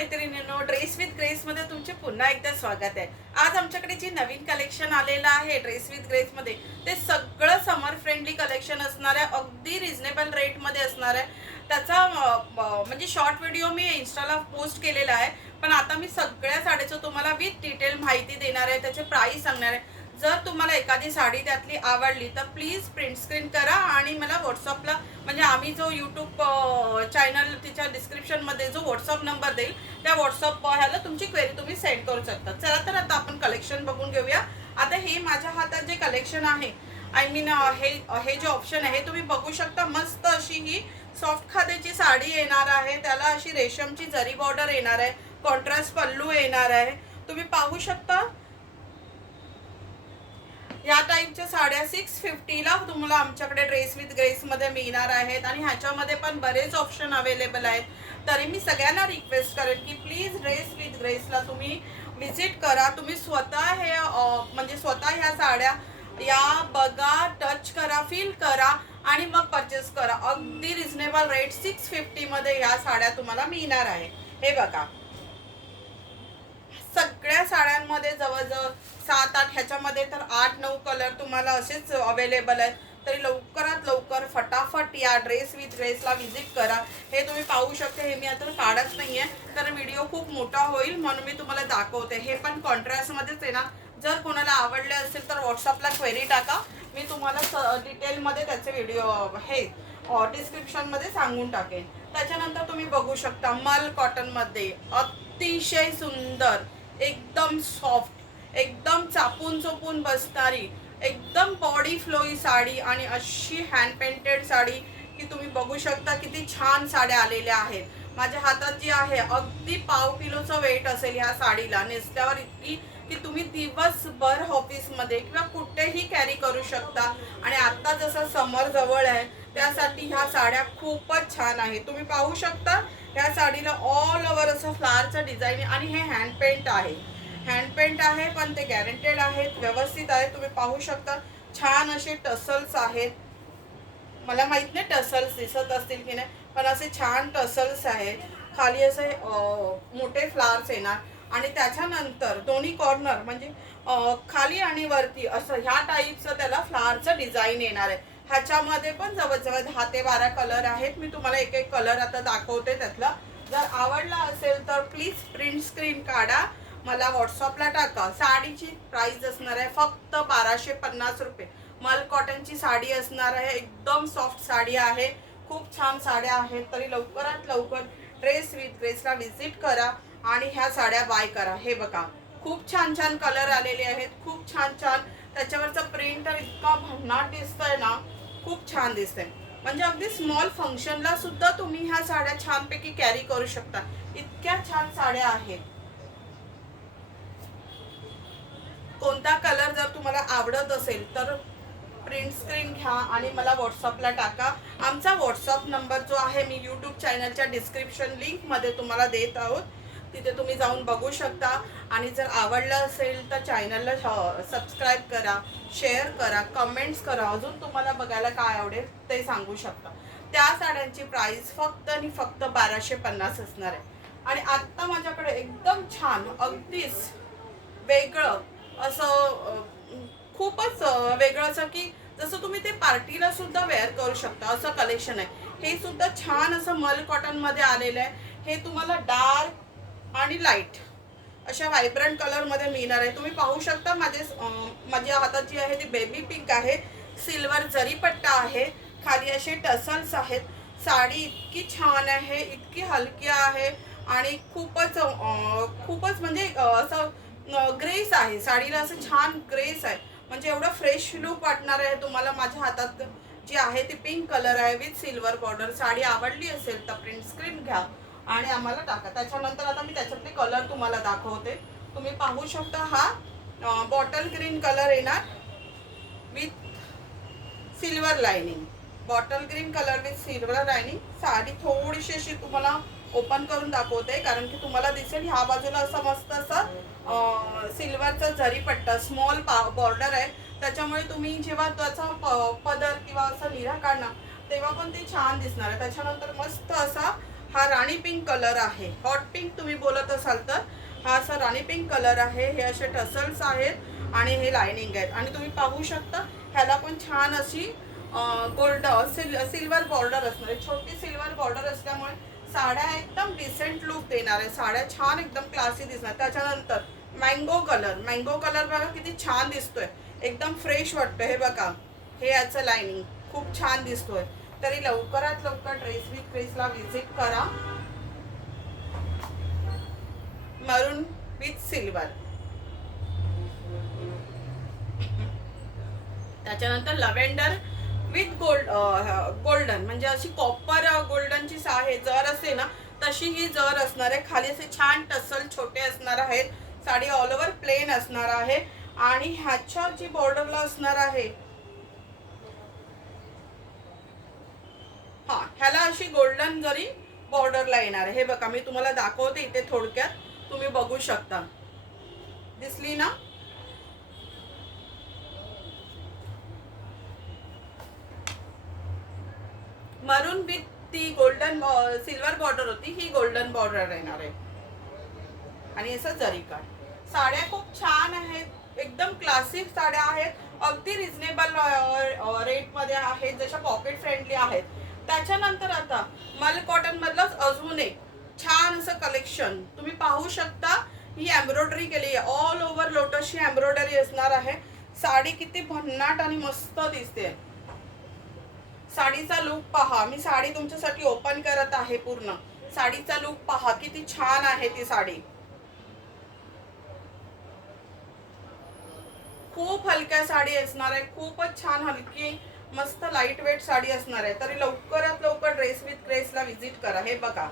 मैत्रिणींनो, dress with grace मध्ये तुमचे पुन्हा एकदा स्वागत आहे। आज आमच्याकडे जे नवीन कलेक्शन आलेलं आहे ड्रेस विथ ग्रेस मध्ये, ते सगळं समर फ्रेंडली कलेक्शन असणार आहे, अगदी रिझनेबल रेट मध्ये असणार आहे। त्याचा म्हणजे शॉर्ट व्हिडिओ मी इंस्टाला पोस्ट केलेला आहे, पण आता मी सगळ्या साड्याचं तुम्हाला विथ डिटेल माहिती देणार आहे, त्याचे प्राइस सांगणार आहे। जर तुम्हाला एखादी साडी त्यातली आवडली तर प्लीज प्रिंट स्क्रीन करा आणि मला व्हॉट्सअपला, म्हणजे आम्ही जो यूट्यूब चॅनल तिच्या डिस्क्रिप्शनमध्ये जो व्हॉट्सअप नंबर देईल त्या व्हॉट्सअप ह्याला तुमची क्वेरी तुम्ही सेंड करू शकता। चला तर आता आपण कलेक्शन बघून घेऊया। आता हे माझ्या हातात जे कलेक्शन आहे, आय मीन हे जे ऑप्शन आहे तुम्ही बघू शकता। मस्त अशी ही सॉफ्ट खादीची साडी येणार आहे, त्याला अशी रेशमची जरी बॉर्डर येणार आहे, कॉन्ट्रास्ट पल्लू येणार आहे। तुम्ही पाहू शकता या टाईपच्या साड्या 650 ला तुम्हाला आमच्याकडे ड्रेस विथ ग्रेस मध्ये मिळणार आहेत आणि ह्याच्यामध्ये पण बरेच ऑप्शन अवेलेबल आहेत। तरी मी सगळ्यांना रिक्वेस्ट करेन की प्लीज ड्रेस विथ ग्रेसला तुम्ही विजिट करा, तुम्ही स्वतः हे म्हणजे स्वतः ह्या साड्या या बघा, टच करा, फील करा आणि मग परचेस करा। अगदी रिझनेबल रेट 650 मध्ये ह्या साड्या तुम्हाला मिळणार आहे। हे बघा, सगळ्या साड्यांमध्ये जवळजवळ 7-8, ह्याच्यामध्ये तर 8-9 कलर तुम्हाला असेच अवेलेबल आहेत। तरी लवकरात लवकर फटाफट या ड्रेस विथ ग्रेसला विजिट करा। हे तुम्ही पाहू शकता, हे मी आता काढत नाहीये कारण व्हिडिओ खूप मोठा होईल म्हणून मी तुम्हाला दाखवते। हे पण कॉन्ट्रास्टमध्येच आहे ना, जर कोणाला आवडले असेल तर व्हॉट्सअपला क्वेरी टाका, मी तुम्हाला डिटेलमध्ये त्याचे व्हिडिओ हे डिस्क्रिप्शनमध्ये सांगून टाकेन। त्याच्यानंतर तुम्ही बघू शकता मल कॉटनमध्ये अतिशय सुंदर, एकदम सॉफ्ट, एकदम चापून चोपून बसणारी, एकदम बॉडी फ्लोई साडी आणि अशी हँड पेंटेड साडी की तुम्ही बघू शकता किती छान साड्या आलेल्या आहेत। माझ्या हातात जी आहे अगदी पाव किलोचं वेट असेल ह्या साडीला, नेसल्यावर इतकी की तुम्ही दिवसभर ऑफिसमध्ये किंवा कुठेही कॅरी करू शकता। आणि आता जसं समर जवळ आहे त्यासाठी ह्या साड्या खूपच छान आहे। तुम्ही पाहू शकता ह्या साडीला ऑल ओव्हर असं फ्लावरचं डिझाईन आणि हे हँड पेंट आहे, हँड पेंट आहे पण ते गॅरंटेड आहेत, व्यवस्थित आहे। तुम्ही पाहू शकता छान असे टसल्स आहेत, मला माहित नाही टसल्स दिसत असतील की नाही, पण असे छान टसल्स आहेत। खाली असे मोठे फ्लावर्स येणार आणि त्याच्यानंतर दोन्ही कॉर्नर म्हणजे खाली आणि वरती असं ह्या टाईपचं त्याला फ्लावरचं डिझाईन येणार आहे। ह्याच्यामध्ये पण जवळजवळ 10 ते 12 कलर आहेत। मी तुम्हाला एक एक कलर आता दाखवते त्यातला। जर आवडला असेल तर प्लीज प्रिंट स्क्रीन काढा, मला व्हॉट्सअपला टाका। साडीची प्राइस असणार आहे फक्त 1250 रुपये। मल कॉटनची साडी असणार आहे, एकदम सॉफ्ट साडी आहे, खूप छान साड्या आहेत। तरी लवकरात लवकर ड्रेस विथ ग्रेसला विजिट करा आणि ह्या साड्या बाय करा। हे बघा, खूप छान छान कलर आलेले आहेत, खूप छान छान। त्याच्यावरचा प्रिंट तर इतका भन्नाट दिसतोय ना, खूप छान दिसतंय। म्हणजे अगदी स्मॉल फंक्शनला सुद्धा तुम्ही ह्या साड्या छानपैकी कॅरी करू शकता, इतक्या छान साड्या आहेत। कोणता कलर जर तुम्हाला आवडत असेल तर प्रिंट स्क्रीन घ्या आणि मला व्हॉट्सअपला टाका। आमचा व्हॉट्सअप नंबर जो आहे मी यूट्यूब चॅनलच्या डिस्क्रिप्शन लिंकमध्ये तुम्हाला देत आहोत, तिथे तुम्ही जाऊन बघू शकता। आणि जर आवडलं असेल तर चॅनलला सबस्क्राईब करा, शेअर करा, कमेंट्स करा, अजून तुम्हाला बघायला काय आवडेल ते सांगू शकता। त्या साड्यांची प्राइस फक्त आणि फक्त 1250 असणार आहे। आणि आत्ता माझ्याकडे एकदम छान, अगदीच वेगळं असं खूपच वेगळं असं की जसं तुम्ही ते पार्टीला सुद्धा वेअर करू शकता असं कलेक्शन आहे। हे सुद्धा छान असं मल कॉटनमध्ये आलेलं आहे। हे तुम्हाला डार्क आणि लाईट अशा व्हायब्रंट कलरमध्ये मिळणार आहे। तुम्ही पाहू शकता माझ्या हातात जी आहे ती बेबी पिंक आहे, सिल्वर जरी पट्टा आहे, खाली असे टसल्स आहेत। साडी इतकी छान आहे, इतकी हलकी आहे आणि खूपच म्हणजे असं ग्रेस आहे साडीला, असं छान ग्रेस आहे, म्हणजे एवढं फ्रेश लुक वाटणार आहे तुम्हाला। माझ्या हातात जी आहे ती पिंक कलर आहे विथ सिल्वर बॉर्डर। साडी आवडली असेल तर प्रिंट स्क्रीन घ्या आणि आम्हाला टाका। त्याच्यानंतर आता मी त्याच्यातले कलर तुम्हाला दाखवते। तुम्ही पाहू शकता हा बॉटल ग्रीन कलर येणार with silver lining, bottle green colour with silver lining. Sari थोडीशी अशी तुम्हाला ओपन करून दाखवते कारण की तुम्हाला दिसेल ह्या बाजूला असं मस्त असं सिल्वरचा जरी पट्टा, स्मॉल बॉर्डर आहे, त्याच्यामुळे तुम्ही जेव्हा त्याचा पदर किंवा असं निरा काढणार तेव्हा पण ते छान दिसणार आहे। त्याच्यानंतर मस्त असा हा राणी पिंक कलर आहे, हॉट पिंक तुम्ही बोलत असाल तर हा असा राणी पिंक कलर आहे. हे असे टसल्स आहेत आणि हे लाइनिंग आहेत आणि तुम्ही पाहू शकता ह्याला पण छान अशी गोल्ड सिल्वर बॉर्डर असणार आहे. छोटी सिल्वर बॉर्डर असल्यामुळे साड्या एकदम डिसेंट लुक देणार आहे. साड्या छान एकदम क्लासी दिसणार. त्याच्यानंतर मँगो कलर बघा किती छान दिसतोय, एकदम फ्रेश वाटतोय. हे बघा, हे याचं लाइनिंग खूप छान दिसतोय. तरी लवकरात लवकर ड्रेस विथ ग्रेसला व्हिजिट करा. मरून विथ सिल्वर, त्याच्यानंतर लव्हेंडर विथ गोल्डन, म्हणजे अशी कॉपर गोल्डनची आहे जर असे ना तशी ही जर असणार आहे. खाली असे छान टसल छोटे असणार आहेत. साडी ऑल ओव्हर प्लेन असणार आहे आणि ह्याच्या जी बॉर्डरला असणार आहे हा ह्याला अशी गोल्डन जरी बॉर्डरला येणार आहे. हे बघा मी तुम्हाला दाखवते इथे थोडक्यात, तुम्ही बघू शकता. दिसली ना? मरून विथ ती गोल्डन सिल्वर बॉर्डर होती, ही गोल्डन बॉर्डर येणार आहे आणि असं जरी काढ. साड्या खूप छान आहेत, एकदम क्लासिक साड्या आहेत, अगदी रिझनेबल रेट मध्ये आहेत, जशा पॉकेट फ्रेंडली आहेत. त्याच्यानंतर आता मल कॉटन मधलंच अजून एक छान असं कलेक्शन तुम्ही पाहू शकता. ही एम्ब्रॉयडरी केली आहे, ऑल ओव्हर लोटसची एम्ब्रॉयडरी असणार आहे. साडी किती भन्नाट आणि मस्त दिसते. साडीचा लुक पहा, मी साडी तुमच्यासाठी ओपन करत आहे. पूर्ण साडीचा लुक पहा किती छान आहे ती साडी. खूप हलक्या साडी असणार आहे, खूपच छान हलकी मस्त लाईट वेट साडी असणार आहे. तरी लवकरात लवकर ड्रेस विथ ग्रेसला व्हिजिट करा. हे बघा,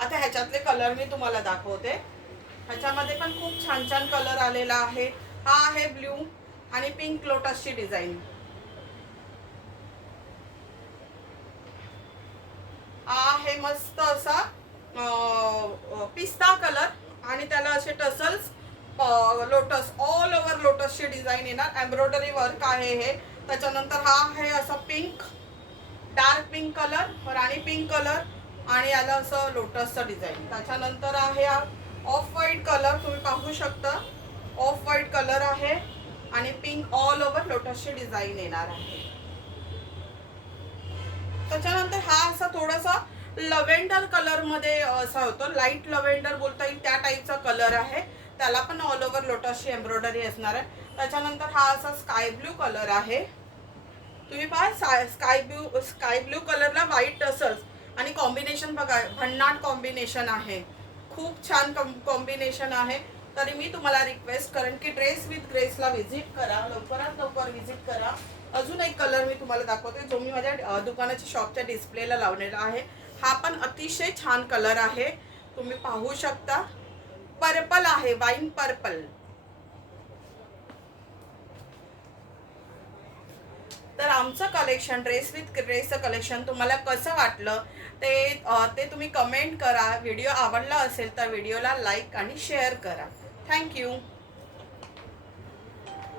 आता ह्याच्यातले कलर मी तुम्हाला दाखवते. ह्याच्यामध्ये पण खूप छान छान कलर आलेला आहे. हा आहे ब्ल्यू आणि पिंक लोटसची डिझाईन. आहे मस्त असा पिस्ता कलर आणि त्याला असे टसल्स लोटस ऑल ओव्हर लोटसची डिझाईन येणार. एम्ब्रॉयडरी वर्क आहे हे. त्याच्यानंतर हा आहे असा pink, dark pink colour, rani pink colour आणि याला असं लोटसचं डिझाईन. त्याच्यानंतर आहे ऑफ व्हाईट कलर, तुम्ही पाहू शकता ऑफ व्हाईट कलर आहे आणि पिंक ऑल ओव्हर लोटसची डिझाईन येणार आहे. त्याच्यानंतर हा असा थोडासा लव्हेंडर कलर मध्ये असा होतो, लाईट लव्हेंडर बोलता येईल त्या टाईपचा कलर आहे. त्याला पण ऑल ओव्हर लोटसची एम्ब्रॉयडरी असणार आहे. त्याच्यानंतर हा असा स्काय ब्लू कलर आहे. तुम्ही पहा स्काय ब्लू कलरला व्हाईट टसल्स आणि कॉम्बिनेशन बघा, भन्नाट कॉम्बिनेशन आहे, खूप छान कॉम्बिनेशन आहे. तरी मी तुम्हाला रिक्वेस्ट करेन की ड्रेस विथ ग्रेसला व्हिजिट करा, लवकरात लवकर व्हिजिट करा. अजून एक कलर मी तुम्हाला दाखवते जो मी माझ्या दुकानाच्या शॉपच्या डिस्प्लेला लावलेला आहे. हा पण अतिशय छान कलर आहे, तुम्ही पाहू शकता. पर्पल आहे, वाईन पर्पल. तर आमचं कलेक्शन ड्रेस विथ ग्रेसचं कलेक्शन तुम्हाला कसं वाटलं ते तुम्ही कमेंट करा. व्हिडिओ आवडला असेल तर व्हिडिओला लाईक आणि शेअर करा. थँक्यू.